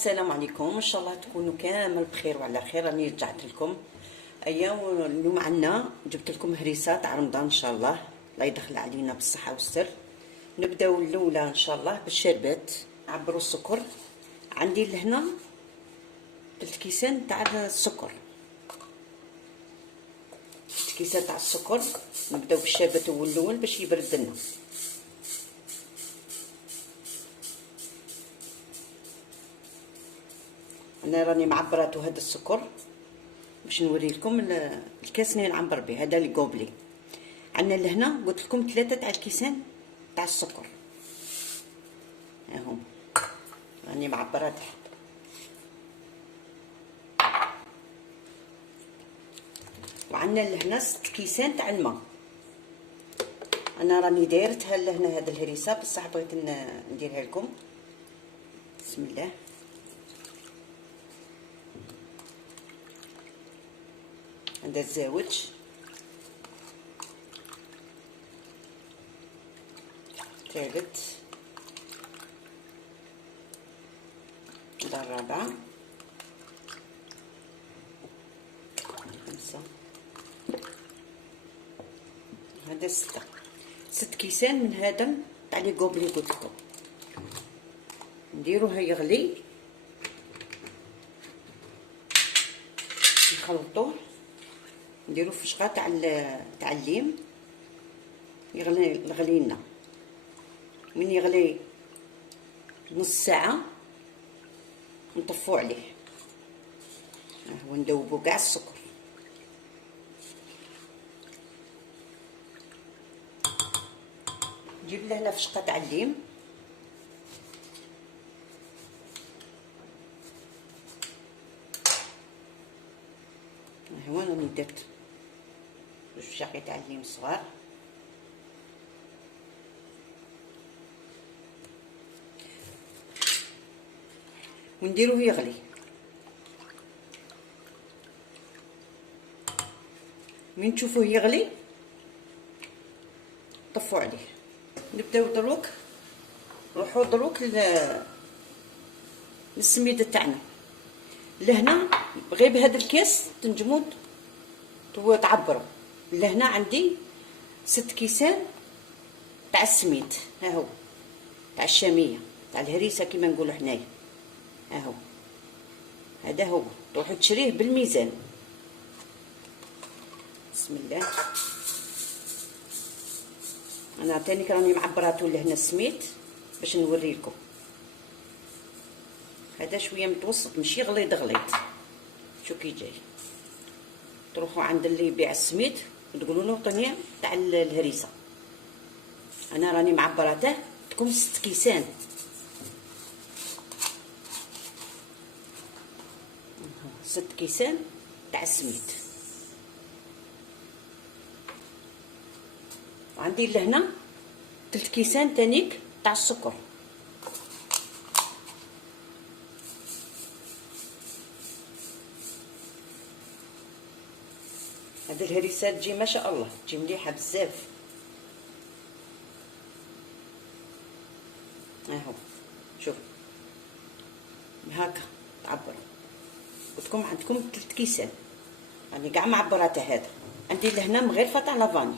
السلام عليكم، ان شاء الله تكونوا كامل بخير وعلى خير. راني رجعت لكم. اليوم عندنا جبت لكم هريسه تاع رمضان ان شاء الله. الله يدخل علينا بالصحه والسر. نبداو الاولى ان شاء الله بالشربات. نعبروا السكر. عندي لهنا 3 كيسان تاع السكر. 3 كيسان تاع السكر. نبداو بالشربات الاول باش يبرد لنا. انا راني معبراتو هذا السكر باش نوري لكم الكاس اللي نعبر به. هذا الكوبلي. عندنا لهنا قلت لكم 3 تاع الكيسان تاع السكر. ها هما راني معبرات. وعندنا لهنا 6 كيسان تاع الماء. انا راني دايرتها لهنا هذا الهريسه، بصح بغيت نديرها لكم. بسم الله. هذا الزاوج، ثالث، هذا الرابعة، 5، هذا 6. 6 كيسان من هذا تاع لي كوبلي قلت لكم. نديروها يغلي، نخلطوه، نديرو فشخه تاع الليم يغلي لنا. من يغلي نص ساعه نطفو عليه. ها هو ندوبو كاع السكر. نجيب لهنا فشخه تاع الليم، ها هو راني درت الشاقي تاع الليم صغار. ونديروه يغلي. من تشوفوه يغلي طفوا عليه. نبداو دروك نروحو دروك للسميده تاعنا. لهنا غير بهذا الكاس تنجمو تعبروا. لهنا عندي 6 كيسان تاع السميد. ها هو تاع الشاميه تاع الهريسه كيما نقولوا حنايا. ها هو هذا هو. تروحوا تشريه بالميزان. بسم الله. انا تاني راني معبراتو لهنا السميد باش نوري لكم. هذا شويه متوسط، ماشي غليظ غليظ. شو كي جاي. تروحوا عند اللي يبيع السميد وتقولوا له عطيني تاع الهريسه. انا راني معبراته تكون 6 كيسان. ست كيسان تاع السميد. وعندي لهنا 3 كيسان تانيك تاع السكر. هذه الهريسه تجي ما شاء الله، تجي مليحه بزاف. اهو شوف هكا تعبروا. قلت لكم عندكم 3 كيسان، راني كاع معبراته. هذا عندي لهنا مغرفه تاع لافاني.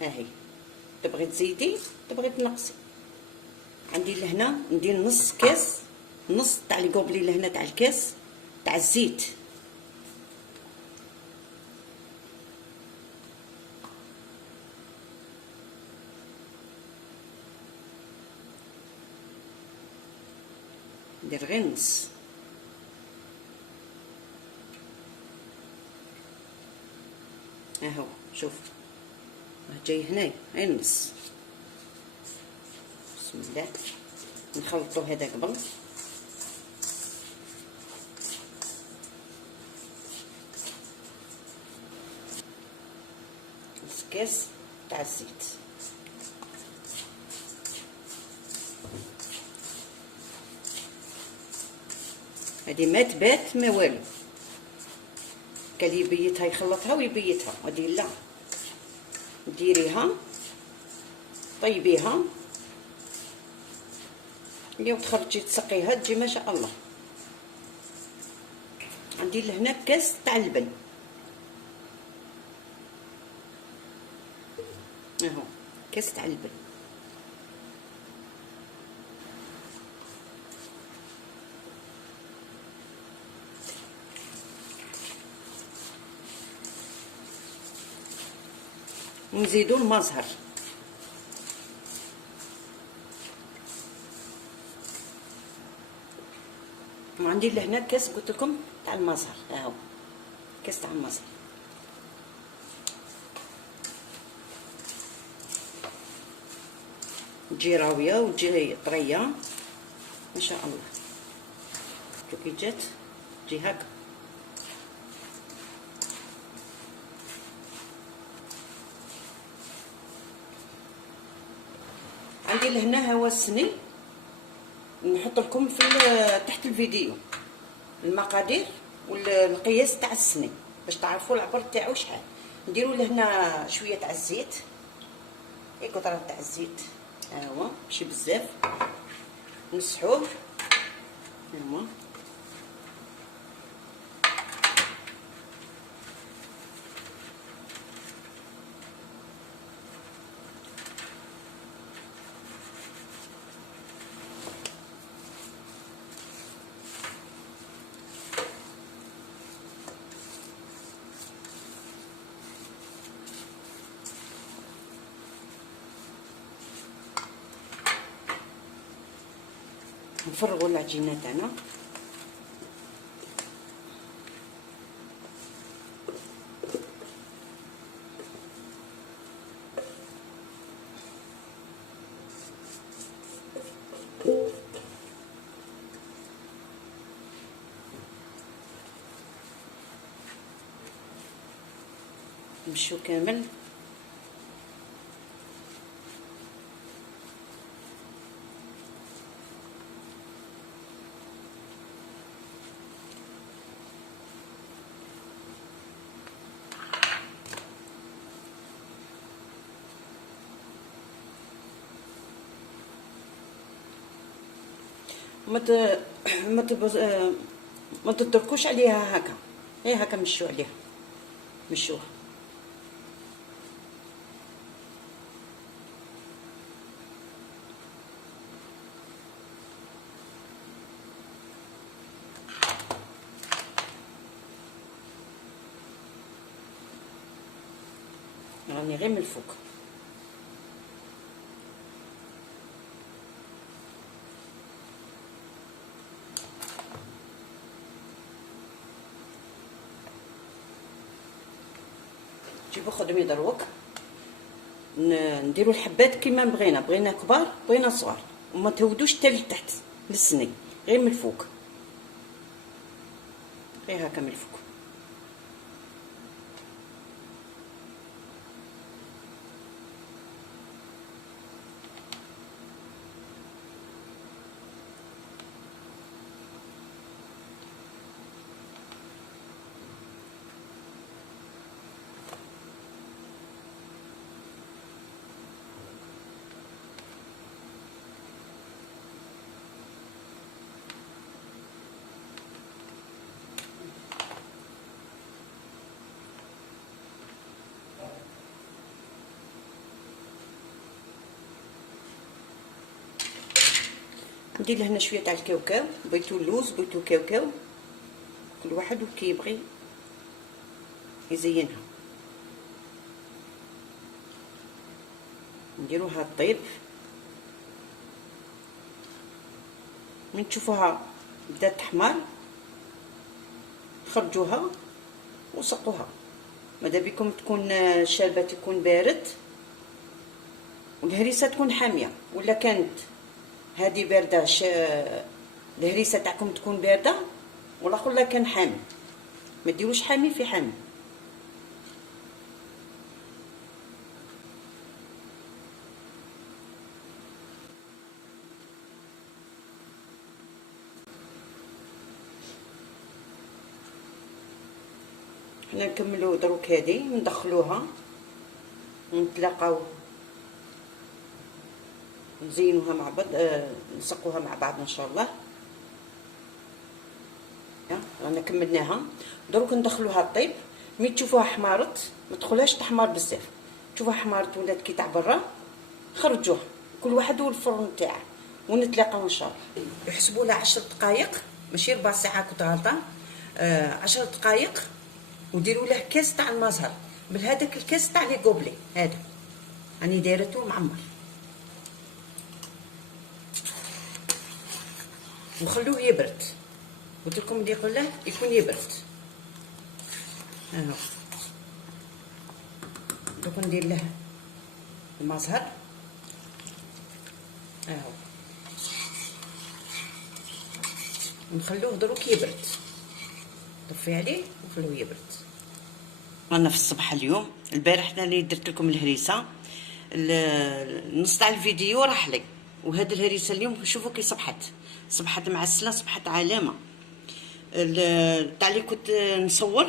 ها هي، تبغي تزيدي تبغي تنقصي. عندي لهنا ندير نص كاس، نص تاع لي كوبلي لهنا تاع الكاس تاع الزيت. ندير غير نص. اهو شوف جاي هنايا غير نص. بسم الله. نخلطو هذا قبل. نص كاس تاع الزيت. هذه ما تبات ما والو. كان يبيتها يخلطها ويبيتها. هذه لا، ديريها طيبيها اليوم تخرجي تسقيها تجي ما شاء الله. غندير لهنا كاس تاع اللبن، اهو كاس تاع اللبن. ونزيدو الماء زهر، وغندير لهنا كاس قلت لكم تاع الماء زهر، اهو كاس تاع الماء زهر. تجي راويه وتجي طريه ان شاء الله. شوف كي جات تجي هكا. عندي لهنا هوا السني، نحط لكم في تحت الفيديو المقادير والقياس تاع السني باش تعرفوا العبر تاعو شحال. نديروا لهنا شويه تاع الزيت، قطره تاع الزيت، هاهو ماشي بزاف، نمسحوه هاهو. نفرغوا العجينه تاعنا. نمشيو كامل. ما تتركوش عليها هكا، هي هكا مشوا عليها، مشوها. راني غير من الفوق. جيبو خدمي دروك، نديرو الحبات كيما بغينا كبار بغينا صغار، وما تهودوش حتى لتحت للسني، غير من الفوق، غير هكا من الفوق. ندير لهنا شويه تاع الكاوكاو، بغيتو اللوز بغيتو كاوكاو، كل واحد وكيبغي يزينها. نديروها طيب، من تشوفوها بدات تحمر خرجوها وسقوها. ماذا بكم تكون الشاربه تكون بارد والهريسه تكون حاميه، ولا كانت هذه بارده الهريسه تاعكم تكون بارده والاخر لا كان حامي، ما ديروش حامي في حامي. حنا نكملوا دروك هذه ندخلوها ونتلاقاو نزينوها مع بعض، نسقوها مع بعض ان شاء الله. رانا كملناها. دروك ندخلوها طيب. مي تشوفوها حمارت ما تدخلهاش تحمر بزاف، تشوفوها حمارت ولات كي تاع برا خرجوها، كل واحد والفرن تاعه، ونتلاقاو ان شاء الله. يحسبوا لها 10 دقائق ماشي ربع ساعه كنت غلطه. 10 دقائق وديروا له كاس تاع المزهر بهذاك الكاس تاع لي غوبلي هذا راني دايرته معمر، نخلوه يبرد. قلت لكم اللي يقول له يكون يبرد. اهو دوك ندير له المزهر اهو، نخلوه دروك يبرد، طفي عليه وخلوه يبرد. رانا في الصباح اليوم. البارح انا اللي درت لكم الهريسه، النص تاع الفيديو راح لي، وهاد الهريسه اليوم شوفوا كي صبحت معسله، صبحت علامه. تاع اللي كنت نصور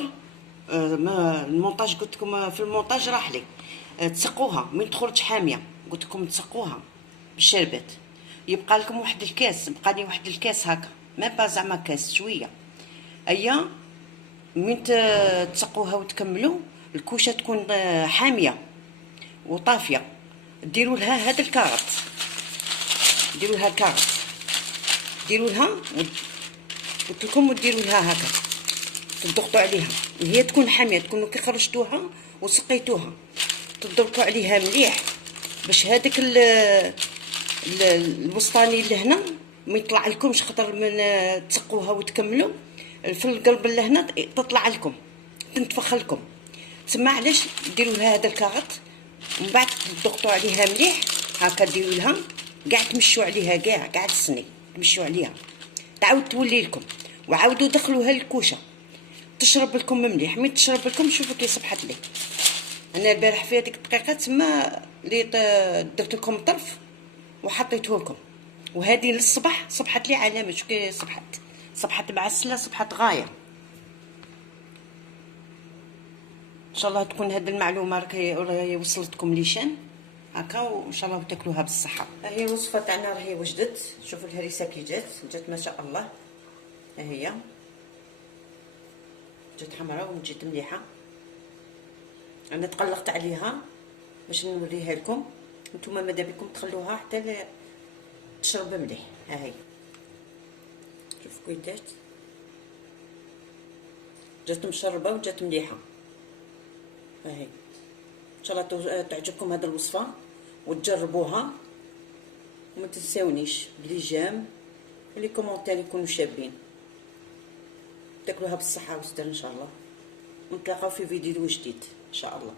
ما المونتاج قلت لكم في المونتاج راح لي. تسقوها من تخرج حاميه، قلت لكم تسقوها بالشربات. يبقى لكم واحد الكاس، بقى لي واحد الكاس هكا، ما با زعما كاس شويه. ايا من تسقوها وتكملوا الكوشه تكون حاميه وطافيه. ديروا لها هذا الكارت، ديروا لها الكارت، ديروا لها قلت لكم وديروا لها هكا، تضغطوا عليها وهي تكون حاميه، تكونوا كي خرجتوها وسقيتوها تضغطوا عليها مليح باش هذاك البسطاني اللي هنا ما يطلع لكمش، خاطر من تسقوها وتكملوا في القلب اللي هنا تطلع لكم تنتفخ لكم. تسمى علاش ديروا لها هذا الكارت، ومن بعد تضغطوا عليها مليح هكا، ديروا لها كاع تمشوا عليها، كاع السني تمشوا عليها، تعاود تولي لكم. وعاودوا دخلوها للكوشه تشرب لكم مليح. مي تشرب لكم شوفوا كي صبحت لي. انا البارح في هذيك الدقيقه تما اللي درت لكم طرف وحطيته لكم، وهذه للصبح صبحت لي علامه. شو كي صبحت معسله، صبحت غايه. ان شاء الله تكون هذه المعلومه راهي وصلتكم ليشان هكا، وان شاء الله تاكلوها بالصحه. ها هي الوصفه تاعنا راهي وجدت. شوفوا الهريسه كي جات ما شاء الله. ها هي جات حمراء وجات مليحه. انا تقلقت عليها باش نوريها لكم، نتوما ماذا بكم تخلوها حتى تشرب مليح. ها هي شوفوا كي جات مشربه وجات مليحه. ها هي ان شاء الله تعجبكم هذه الوصفه وتجربوها، وما تنساونيش بلي جام ولي كومونتير يكونوا شابين. تاكلوها بالصحه والسلامه ان شاء الله، ونتلاقاو في فيديو جديد ان شاء الله.